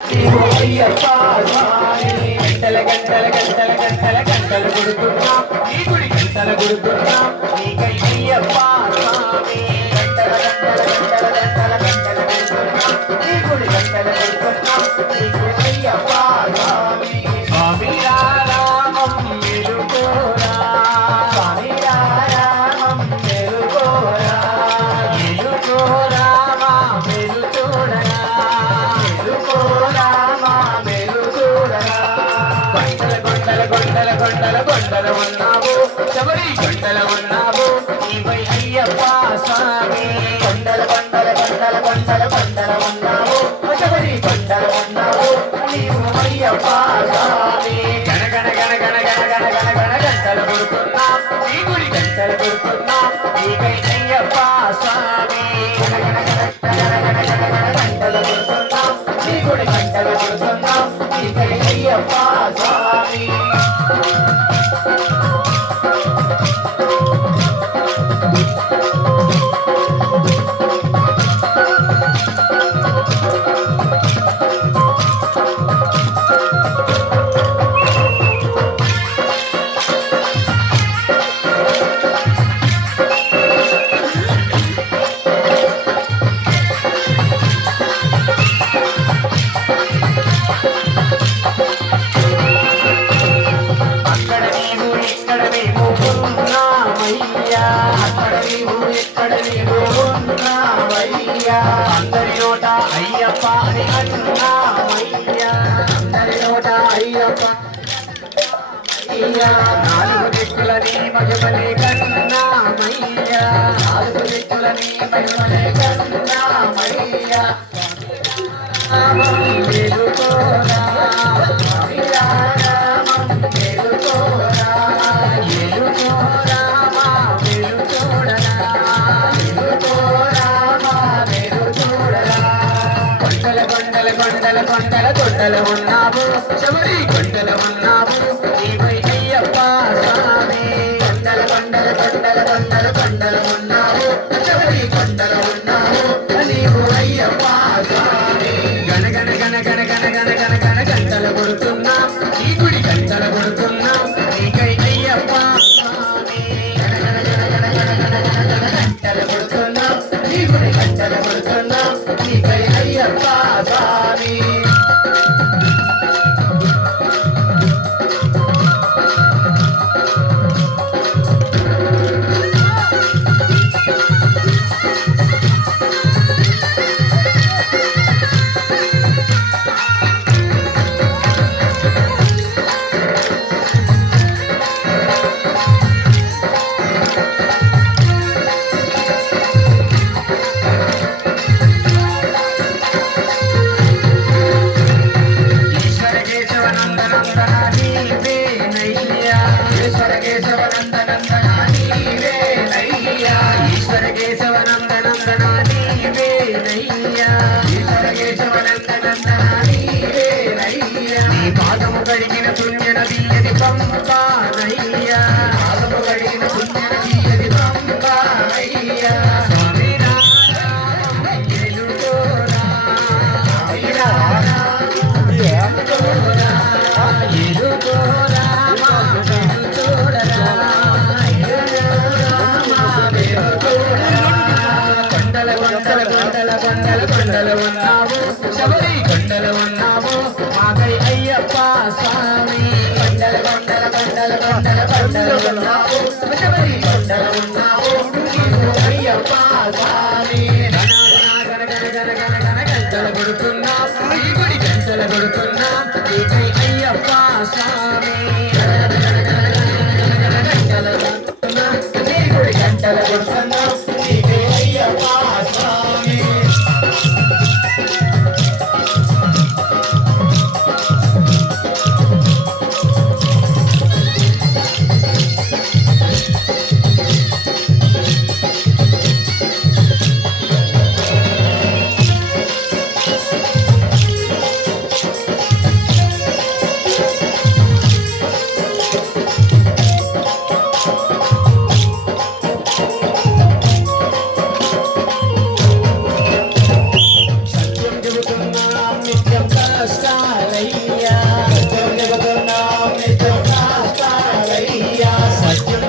అయ్యప్ప స్వామి గంటల గంటల గంటల గంటల గంటలు కొడుతున్నాం నీ గుడి గంటలు కొడుతున్నాం నీకై అయ్యప్ప స్వామి గంటల గంటల గంటల గంటల గంటలు కొడుతున్నాం నీ గుడి గంటలు కొడుతున్నాం నీకు అయ్యప్ప స్వామి స్వామి రామం మెలుకోరా స్వామి రామం మెలుకోరా మెలుకోరా మా మెలుచోడరా కొండల కొండల కొండల ఉన్నావు శబరి కొండల ఉన్నావు నీపై అయ్యప్ప స్వామి కొండల కొండల కొండల కొండల కొండల ఉన్నావు శబరి కొండల ఉన్నావు నీవు అయ్యప్ప స్వామి గణ గణ గణ గణ గణ గణ గణ గణ గంటలు కొడుతున్నాం నీ గుడి గంటలు కొడుతున్నాం నీకై అయ్యప్ప స్వామి గణ గణ గణ గణ గణ గణ గణ గంటలు కొడుతున్నాం నీ గుడి గంటలు కొడుతున్నాం నీకై అయ్యప్ప స్వామి అందరి నోట అయ్యప్ప అని అన్నామయ్యా అందరి నోట అయ్యప్ప నాలుగు దిక్కులని మహిమలే కన్నామయ్యా నాలుగు దిక్కులని మహిమలే కన్నామయ్యా వెలుకోరా వెలుకోరా వెలుకోరా మా వెలుచోడరా కొండల కొండల కొండల ఉన్నావు శబరి కొండల ఉన్నావు నీపై అయ్యప్ప స్వామి కొండల కొండల కొండల కొండల కొండల ఉన్నావు శబరి కొండల ఉన్నావు నీవు అయ్యప్ప స్వామి గణ గణ గణ గణ గణ గణ గణ గణ గంటలు కొడుతున్నాం ఈ గుడి గంటలు కొడుతున్నాం నీకై అయ్యప్ప స్వామి గణ గణ గణ గణ గణ గణ గణ గణ గంటలు కొడుతున్నాం ఈ గుడి గంటలు కొడుతున్నాం నీకై అయ్యప్ప స్వామి కడిగిన పుణ్య నది అది పంపానయ్యా పాదము కడిగిన పుణ్య నది అది పంపానయ్యా స్వామి ఎలుకోరా ఎలుకోరా మా వెలుచోడరా కొండల కొండల కొండల కొండల కొండల ఉన్నావు శబరి కొండల ఉన్నావు మాకై అయ్యప్ప స్వామి కొండల కొండల కొండల కొండల కొండల ఉన్నావు శబరి కొండల ఉన్నావు నీవు అయ్యప్ప స్వామి గణ గణ గణ గణ గణ గంటలు కొడుతున్నాం ఈ గుడి గంటలు కొడుతున్నాం నీకై అయ్యప్ప స్వామి గంటలు కొడుతున్నాం నీ గుడి గంటలు కొడుతున్నాం నీకై అయ్యప్ప స్వామి సత్యం చెబుతున్నాం నిత్యం కాస్తారయ్యా. సత్యం